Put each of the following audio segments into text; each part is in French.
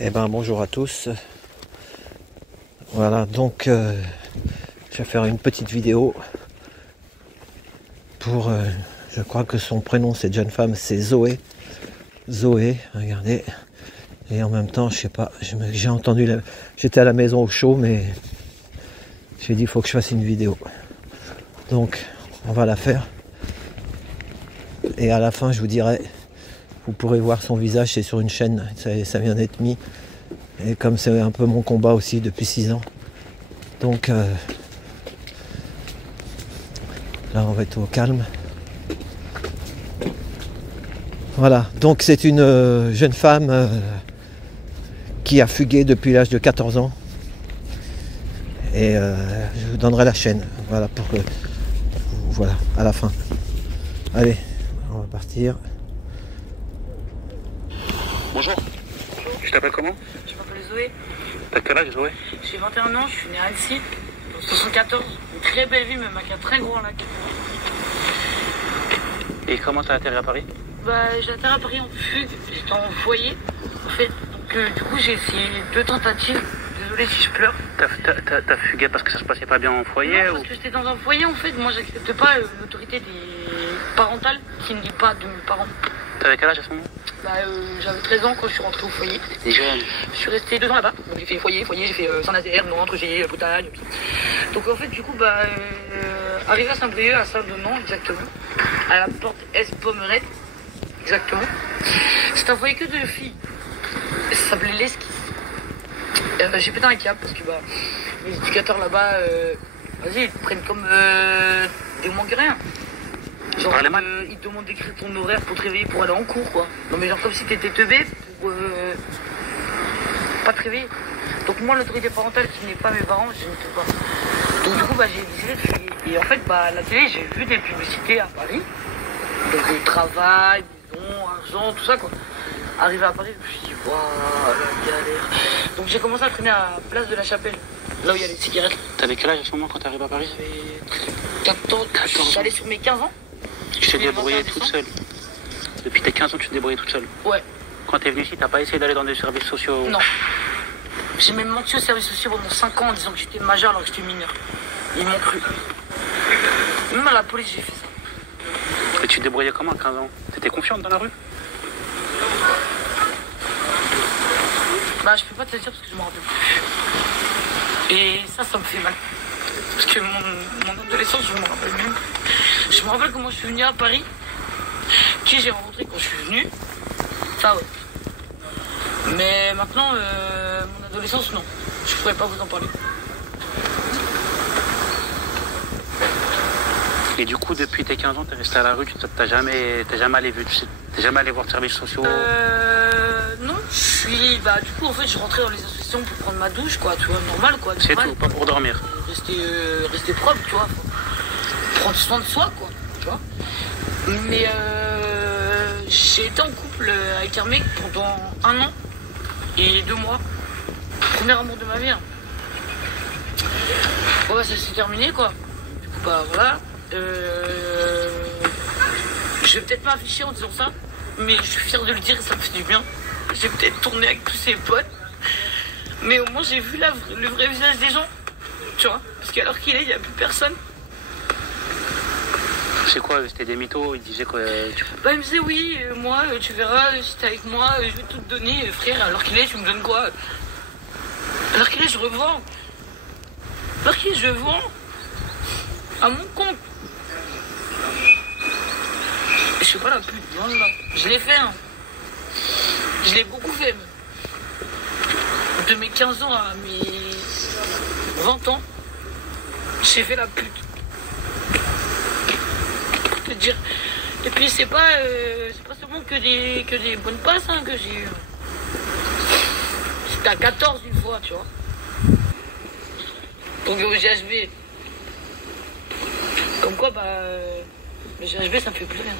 Eh ben bonjour à tous. Voilà, donc je vais faire une petite vidéo pour, je crois que son prénom cette jeune femme c'est Zoé. Zoé, regardez. Et en même temps, je sais pas, j'ai entendu, j'étais à la maison au chaud, mais j'ai dit il faut que je fasse une vidéo. Donc on va la faire. Et à la fin je vous dirai, vous pourrez voir son visage, c'est sur une chaîne, ça vient d'être mis. Et comme c'est un peu mon combat aussi depuis 6 ans. Donc là on va être au calme. Voilà, donc c'est une jeune femme qui a fugué depuis l'âge de 14 ans. Et je vous donnerai la chaîne, voilà, pour que voilà, à la fin. Allez, on va partir. Bonjour. Tu t'appelles comment? Je m'appelle Zoé. T'as quel âge, Zoé? J'ai 21 ans, je suis né à Annecy, en 74. Une très belle ville, même avec un très grand lac. Et comment t'as atterri à Paris? Bah, j'ai atterri à Paris en fugue, j'étais en foyer, en fait. Donc, du coup, j'ai essayé 2 tentatives. Désolée si je pleure. T'as fugué parce que ça se passait pas bien en foyer? Non, parce que j'étais dans un foyer, en fait. Moi, j'accepte pas l'autorité parentale qui ne dit pas de mes parents. T'avais quel âge à ce moment? Bah, j'avais 13 ans quand je suis rentré au foyer. T'es jeune. Je suis resté 2 ans là-bas. Donc j'ai fait foyer, j'ai fait Saint-Nazaire, Nantes, j'ai Bretagne. Donc en fait, du coup, bah, arrivé à Saint-Brieuc, à Saint-Denis, exactement, à la porte S-Pommerette, exactement. C'est un foyer que de filles. Ça s'appelait l'Esquisse. J'ai pété un câble parce que bah, les éducateurs là-bas, vas-y, ils te prennent comme des moins que rien. Genre, ils te demandent d'écrire ton horaire pour te réveiller pour aller en cours, quoi. Non, mais genre comme si t'étais teubé pour pas te réveiller. Donc, moi, l'autorité parentale qui n'est pas mes parents, je ne peux pas. Donc, du coup, bah, j'ai décidé de fuir. Et en fait, bah, à la télé, j'ai vu des publicités à Paris. Donc, travail, maison, argent, tout ça, quoi. Arrivé à Paris, je me suis dit, waouh, la galère. Donc, j'ai commencé à traîner à la place de la Chapelle, là où il y a les cigarettes. T'avais quel âge à ce moment quand t'arrives à Paris? J'avais 14 ans. J'allais sur mes 15 ans. Tu t'es débrouillée toute seule? Depuis tes 15 ans, tu te débrouillais toute seule? Ouais. Quand t'es venu ici, t'as pas essayé d'aller dans des services sociaux? Non. J'ai même menti aux services sociaux pendant 5 ans en disant que j'étais majeur alors que j'étais mineur. Ils m'ont cru. Même à la police, j'ai fait ça. Et tu te débrouillais comment à 15 ans? T'étais confiante dans la rue? Bah, je peux pas te le dire parce que je m'en rappelle plus. Et ça me fait mal. Parce que mon adolescence, je me rappelle même. Je me rappelle comment je suis venu à Paris, qui j'ai rencontré quand je suis venu. Ça, ouais. Mais maintenant, mon adolescence, non. Je pourrais pas vous en parler. Et du coup, depuis tes 15 ans, t'es resté à la rue, t'es jamais allé voir de services sociaux? Non, je suis... Bah, du coup, en fait, je rentrais dans les associations pour prendre ma douche, quoi, tu vois, normal, quoi. C'est tout, pas pour dormir. Rester propre, tu vois. Faut prendre soin de soi, quoi, tu vois. Mais j'ai été en couple avec un mec pendant 1 an et 2 mois. Premier amour de ma vie. Hein. Bon, bah, ça s'est terminé, quoi. Du coup, bah, voilà. Je vais peut-être m'afficher en disant ça, mais je suis fière de le dire et ça me fait du bien. J'ai peut-être tourné avec tous ses potes, mais au moins j'ai vu le vrai visage des gens, tu vois. Parce qu'alors qu'il est, il n'y a plus personne. C'est quoi? C'était des mythos? Il disait quoi? Bah, il me disait oui, moi, tu verras, si t'es avec moi, je vais tout te donner, frère. Alors qu'il est, tu me donnes quoi? Alors qu'il est, je revends. Alors qu'il est, je vends à mon compte. Je suis pas la pute, non, non. Je l'ai fait, hein. Je l'ai beaucoup fait. De mes 15 ans à mes 20 ans, j'ai fait la pute. Pour te dire. Et puis c'est pas seulement que des bonnes passes hein, que j'ai eues. C'était à 14 une fois, tu vois. Donc au GHB. Comme quoi, bah... le GHB, ça me fait plus rien.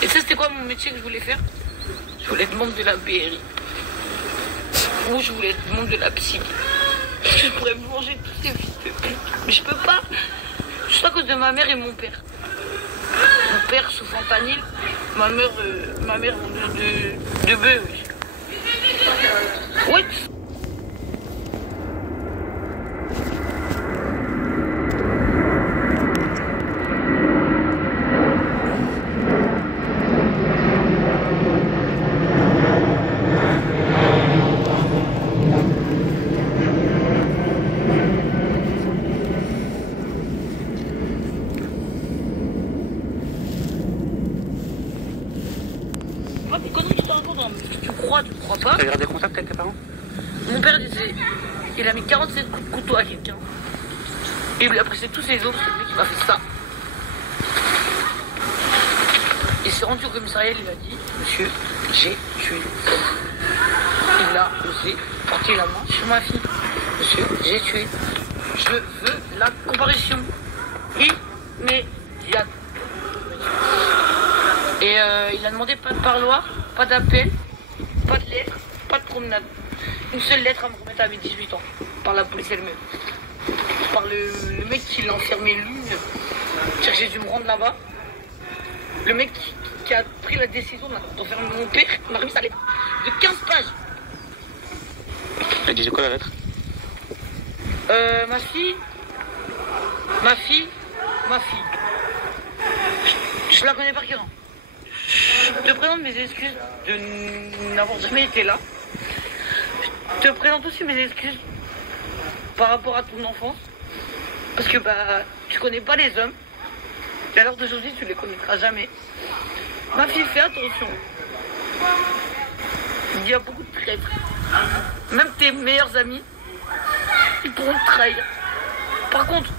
Et ça, c'était quoi mon métier que je voulais faire? Je voulais être membre de la BRI. Ou je voulais être membre de la psy. Parce que je pourrais me venger de tous ces fils de pute. Mais je peux pas. Juste à cause de ma mère et mon père. Mon père, père sous fentanyl, ma mère de bœuf. Oui. Ah, mais conneries que je te raconte, hein. Tu crois pas. T'as gardé contact avec tes parents? Mon père disait, il a mis 47 coups de couteau à quelqu'un. Et il lui a pressé tous ses os, c'est lui qui m'a fait ça. Il s'est rendu au commissariat, il a dit, monsieur, j'ai tué. Il a osé porter la main sur ma fille. Monsieur, j'ai tué. Je veux la comparution immédiate. Et il a demandé pas de parloir, pas d'appel, pas de lettre, pas de promenade. Une seule lettre à me remettre à mes 18 ans, par la police elle-même. Par le mec qui l'a enfermé lui. C'est-à-dire que j'ai dû me rendre là-bas. Le mec qui a pris la décision d'enfermer mon père m'a remis sa lettre de 15 pages. Elle disait quoi la lettre? Ma fille. Je la connais par cœur. Je te présente mes excuses de n'avoir jamais été là. Je te présente aussi mes excuses par rapport à ton enfance. Parce que tu connais pas les hommes. Et à l'heure d'aujourd'hui, tu les connaîtras jamais. Ma fille, fais attention. Il y a beaucoup de traîtres. Même tes meilleurs amis, ils pourront te trahir. Par contre,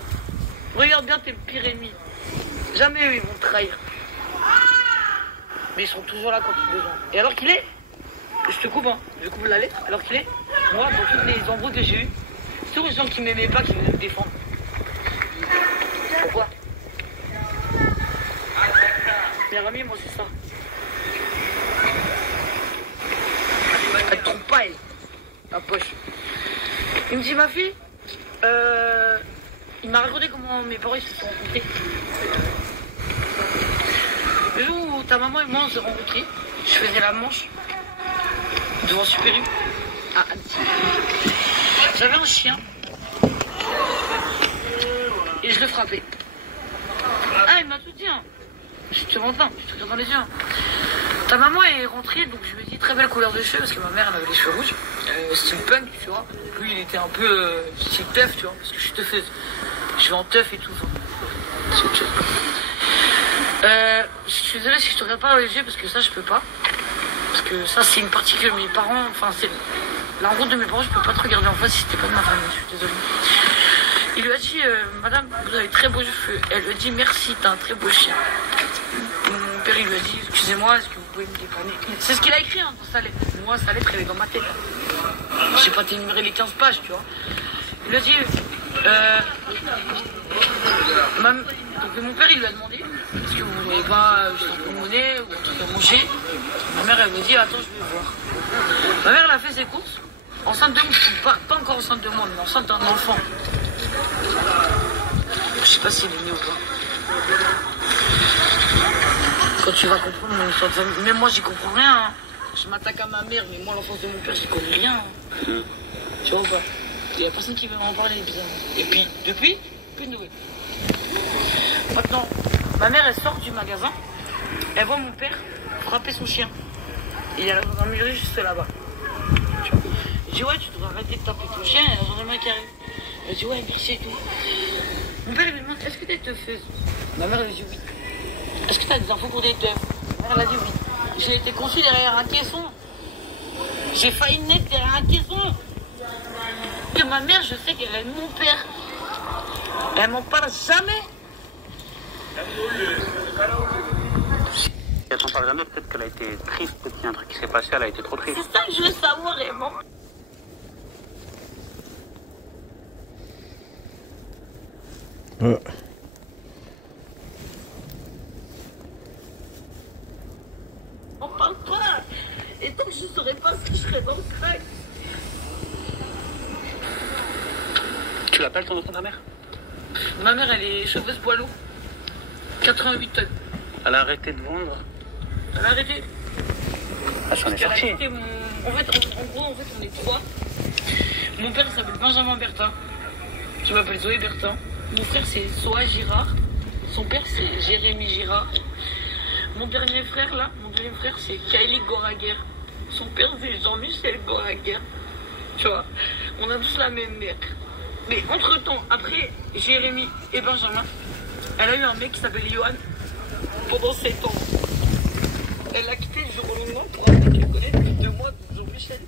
regarde bien tes pires ennemis. Jamais eux, ils vont te trahir. Mais ils sont toujours là quand tu as besoin. Et alors qu'il est, je te coupe, je coupe la lettre, alors qu'il est, moi, dans toutes les embrouilles que j'ai eues, c'est toujours les gens qui m'aimaient pas qui venaient me défendre. Pourquoi? Meilleur ami, moi, c'est ça. Elle te trompe pas, elle. La poche. Il me dit, ma fille, il m'a raconté comment mes parents ils se sont rencontrés. Le jour où ta maman et moi on s'est rencontrés, je faisais la manche devant Super U à Annecy. J'avais un chien et je le frappais. Ah, il m'a tout dit, hein. Je te m'entends, je te regarde dans les yeux. Hein. Ta maman est rentrée, donc je lui ai dit très belle couleur de cheveux parce que ma mère elle avait les cheveux rouges. Style punk, tu vois. Lui il était un peu style teuf, tu vois, parce que je suis teufeuse. Je suis en teuf et tout. Je suis désolée si je te regarde pas dans les yeux parce que ça je peux pas. Parce que ça c'est une partie que mes parents, enfin c'est la route de mes parents, je peux pas te regarder en face si c'était pas de ma famille, je suis désolée. Il lui a dit, madame, vous avez très beaux cheveux. Elle lui a dit, merci, t'as un très beau chien. Mon père il lui a dit, excusez-moi, est-ce que vous pouvez me dépanner? C'est ce qu'il a écrit dans sa lettre. Moi sa lettre elle est dans ma tête. J'ai pas énuméré les 15 pages, tu vois. Il lui a dit, donc mon père il lui a demandé, est-ce que vous voyez pas un peu de monnaie ou un truc à manger? Ma mère elle me dit, attends je vais voir. Ma mère elle a fait ses courses, enceinte de moi, pas encore enceinte de moi, mais enceinte d'un enfant. Je sais pas s'il est né ou pas. Quand tu vas comprendre mon histoire de famille, même moi j'y comprends rien. Hein. Je m'attaque à ma mère, mais moi l'enfance de mon père j'y connais rien. Hein. Tu vois ou pas? Il n'y a personne qui veut m'en parler, bizarrement. Et puis, depuis, plus de nouvelles. Maintenant, ma mère, elle sort du magasin, elle voit mon père frapper son chien. Et il y a la gendarmerie juste là-bas. Je dis, ouais, tu devrais arrêter de taper ton chien, et la gendarmerie qui arrive. Elle dit, ouais, merci et tout. Mon père, il me demande, est-ce que t'es teufeuse? Ma mère, elle dit oui. Est-ce que t'as des infos pour des teufs? Ma mère, elle a dit oui. J'ai été conçue derrière un caisson. J'ai failli naître derrière un caisson. Que ma mère, je sais qu'elle aime mon père. Elle m'en parle jamais. Elle t'en parle jamais, peut-être qu'elle a été triste, peut-être qu'il y a un truc qui s'est passé, elle a été trop triste. C'est ça que je veux savoir, elle m'en On parle pas. Et tant que je saurais pas ce que je serais dans le crack. Tu l'appelles ton autre ta mère? Ma mère, elle est chauffeuse poids lourd. 88 tonnes. Elle a arrêté de vendre. Elle a arrêté. Ah, j'en ai Parce qu'elle a sorti. quitté En fait, en gros, on est trois. Mon père, il s'appelle Benjamin Bertin. Je m'appelle Zoé Bertin. Mon frère, c'est Soa Girard. Son père, c'est Jérémy Girard. Mon dernier frère, c'est Kylie Goraguer. Son père, c'est Jean-Michel Goraguer. Tu vois, on a tous la même mère. Mais entre-temps, après Jérémy et Benjamin, elle a eu un mec qui s'appelle Johan pendant 7 ans. Elle l'a quitté du jour au lendemain pour un mec qu'elle connaît depuis 2 mois, Jean-Michel.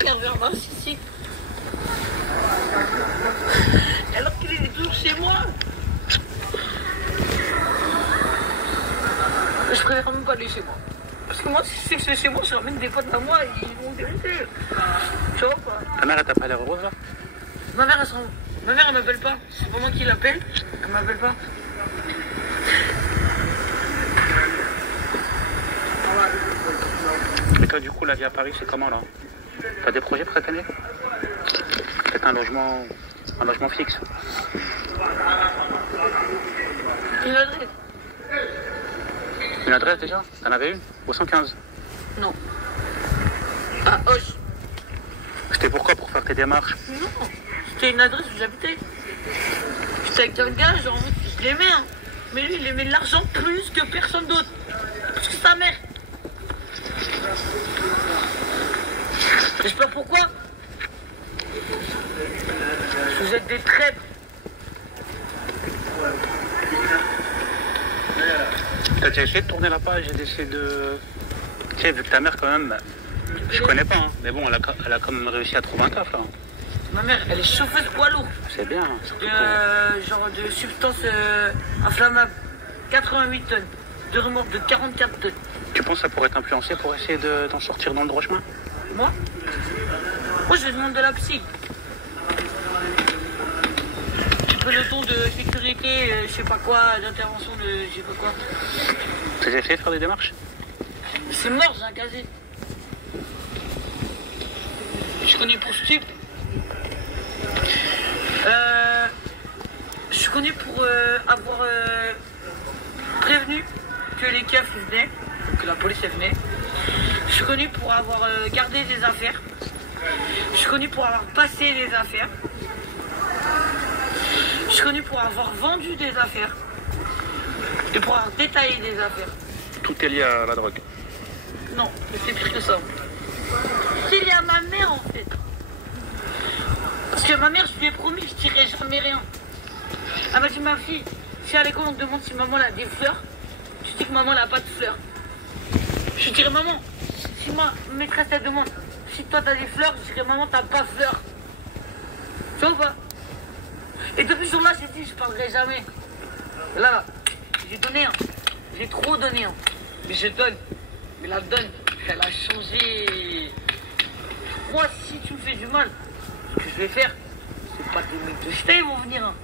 Pervers narcissique. Alors qu'il est toujours chez moi. Je préfère même pas aller chez moi. Parce que moi, si c'est que c'est chez moi, je ramène des potes à moi et ils vont me démonter. Tu vois quoi? Ta mère, elle t'a pas l'air heureuse là? Ma mère, elle m'appelle pas. C'est pas moi qui l'appelle. Elle m'appelle pas. Et toi, du coup, la vie à Paris, c'est comment là? T'as des projets pour cette année? Peut-être un logement fixe? Une adresse? Une adresse déjà? T'en avais une? Au 115? Non. À Hoche. C'était pourquoi? Pour faire tes démarches? Non. C'était une adresse où j'habitais. J'étais avec un gars, genre, je l'aimais, hein. Mais lui, il aimait l'argent plus que personne d'autre. Plus que sa mère. Et je sais pas pourquoi. Vous êtes des traîtres. T'as déjà essayé de tourner la page et d'essayer de... Tu sais, vu que ta mère, quand même, je connais pas, hein, mais bon, elle a quand même réussi à trouver un taf, là. Ma mère, elle est chauffeuse poids lourd. C'est bien. Surtout Genre de substance inflammable. 88 tonnes. De remorque de 44 tonnes. Tu penses que ça pourrait t'influencer pour essayer d'en sortir dans le droit chemin? Moi, je vais demander de la psy. J'ai pris le ton de sécurité, je sais pas quoi, d'intervention de je sais pas quoi. T'as déjà essayé de faire des démarches? C'est mort, j'ai un casier. Je connais pour stup. Je connais pour avoir prévenu que les keufs venaient, que la police venait. Je connais pour avoir gardé des affaires. Je connais pour avoir passé des affaires. Je connais pour avoir vendu des affaires. Et pour avoir détaillé des affaires. Tout est lié à la drogue. Non, mais c'est pire que ça. C'est lié à ma mère en fait. Parce que ma mère, je lui ai promis que je dirais jamais rien. Elle m'a dit, ma fille, si à l'école on te demande si maman elle a des fleurs, tu dis que maman elle a pas de fleurs. Je dirais, maman, si ma maîtresse elle demande si toi t'as des fleurs, je dirais, maman t'as pas de fleurs. Tu vois ou pas? Et depuis ce jour-là, j'ai dit, je parlerai jamais. Et là, j'ai donné, hein. J'ai trop donné, hein. Mais je donne. Mais la donne, elle a changé. Moi, si tu me fais du mal, ce que je vais faire, c'est pas des mecs de jeter, ils vont venir. Hein.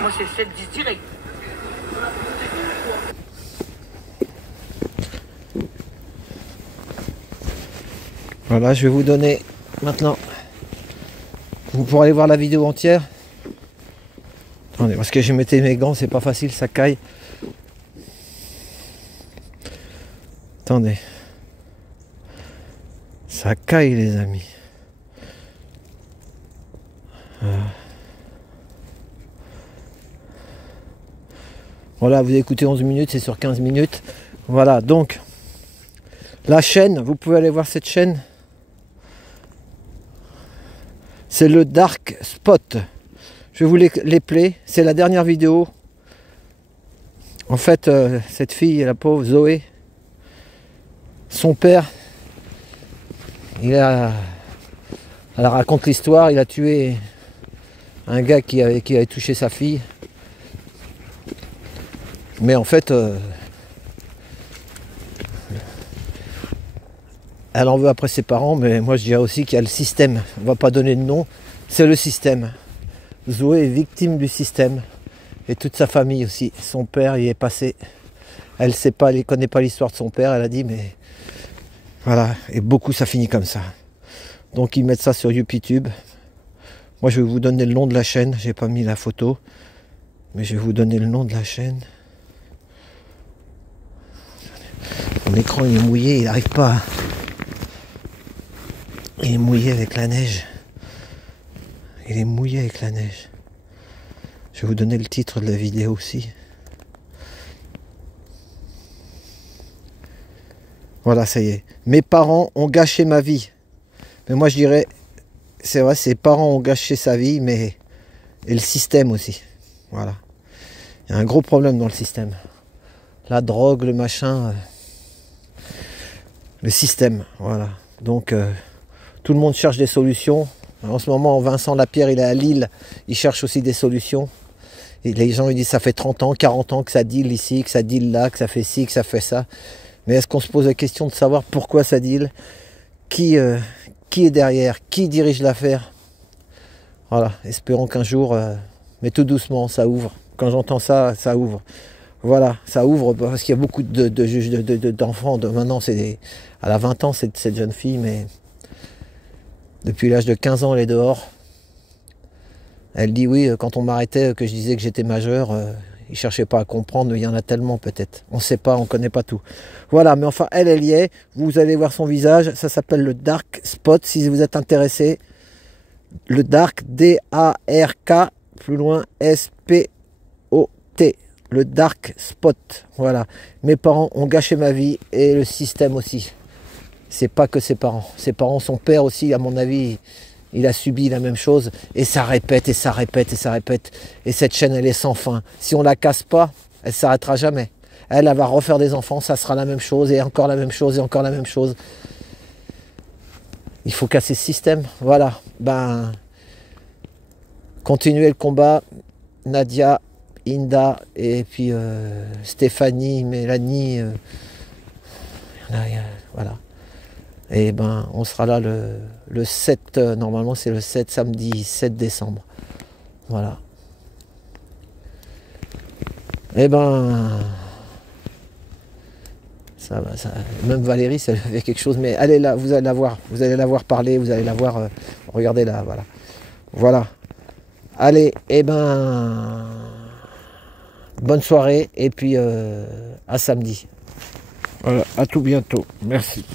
Moi, c'est 7-10 direct. Voilà, je vais vous donner maintenant. Vous pourrez aller voir la vidéo entière. Attendez, parce que j'ai mis mes gants, c'est pas facile, ça caille. Attendez. Ça caille les amis. Voilà, vous écoutez 11 minutes, c'est sur 15 minutes. Voilà, donc la chaîne, vous pouvez aller voir cette chaîne. C'est le Dark Spot. Je vais vous les play. C'est la dernière vidéo. En fait, cette fille, la pauvre Zoé, son père, elle raconte l'histoire, il a tué un gars qui avait touché sa fille. Mais en fait, elle en veut après ses parents, mais moi je dirais aussi qu'il y a le système. On ne va pas donner de nom, c'est le système. Zoé est victime du système. Et toute sa famille aussi. Son père y est passé. Elle sait pas, elle ne connaît pas l'histoire de son père, elle a dit, mais voilà. Et beaucoup ça finit comme ça. Donc ils mettent ça sur YouTube. Moi je vais vous donner le nom de la chaîne, j'ai pas mis la photo. Mais je vais vous donner le nom de la chaîne. Mon écran il est mouillé, il n'arrive pas. Il est mouillé avec la neige. Il est mouillé avec la neige. Je vais vous donner le titre de la vidéo aussi. Voilà, ça y est. Mes parents ont gâché ma vie. Mais moi je dirais, c'est vrai, ses parents ont gâché sa vie, mais et le système aussi. Voilà. Il y a un gros problème dans le système. La drogue, le machin, le système. Voilà. Donc tout le monde cherche des solutions. En ce moment, Vincent Lapierre, il est à Lille. Il cherche aussi des solutions. Et les gens ils disent ça fait 30 ans, 40 ans que ça deal ici, que ça deal là, que ça fait ci, que ça fait ça. Mais est-ce qu'on se pose la question de savoir pourquoi ça deal? Qui est derrière? Qui dirige l'affaire? Voilà, espérons qu'un jour, mais tout doucement, ça ouvre. Quand j'entends ça, ça ouvre. Voilà, ça ouvre parce qu'il y a beaucoup de juges d'enfants. Maintenant, elle a 20 ans, cette jeune fille, mais depuis l'âge de 15 ans, elle est dehors. Elle dit oui, quand on m'arrêtait, que je disais que j'étais majeur, ils ne cherchaient pas à comprendre, mais il y en a tellement peut-être. On ne sait pas, on ne connaît pas tout. Voilà, mais enfin, elle y est. Vous allez voir son visage, ça s'appelle le Dark Spot, si vous êtes intéressé. Le Dark, D-A-R-K, plus loin, S-P-O-T. Le Dark Spot, voilà. Mes parents ont gâché ma vie et le système aussi. C'est pas que ses parents. Ses parents, son père aussi, à mon avis, il a subi la même chose. Et ça répète, et ça répète, et ça répète. Et cette chaîne, elle est sans fin. Si on la casse pas, elle s'arrêtera jamais. Elle va refaire des enfants, ça sera la même chose, et encore la même chose, et encore la même chose. Il faut casser ce système. Voilà. Ben, continuez le combat. Nadia, Inda, et puis Stéphanie, Mélanie. Voilà. Et ben, on sera là le 7, normalement c'est le 7, samedi 7 décembre. Voilà. Et ben, ça va, même Valérie, ça fait quelque chose, mais allez là, vous allez la voir parler, vous allez la voir, regardez là, voilà. Voilà. Allez, et ben, bonne soirée, et puis à samedi. Voilà, à tout bientôt. Merci.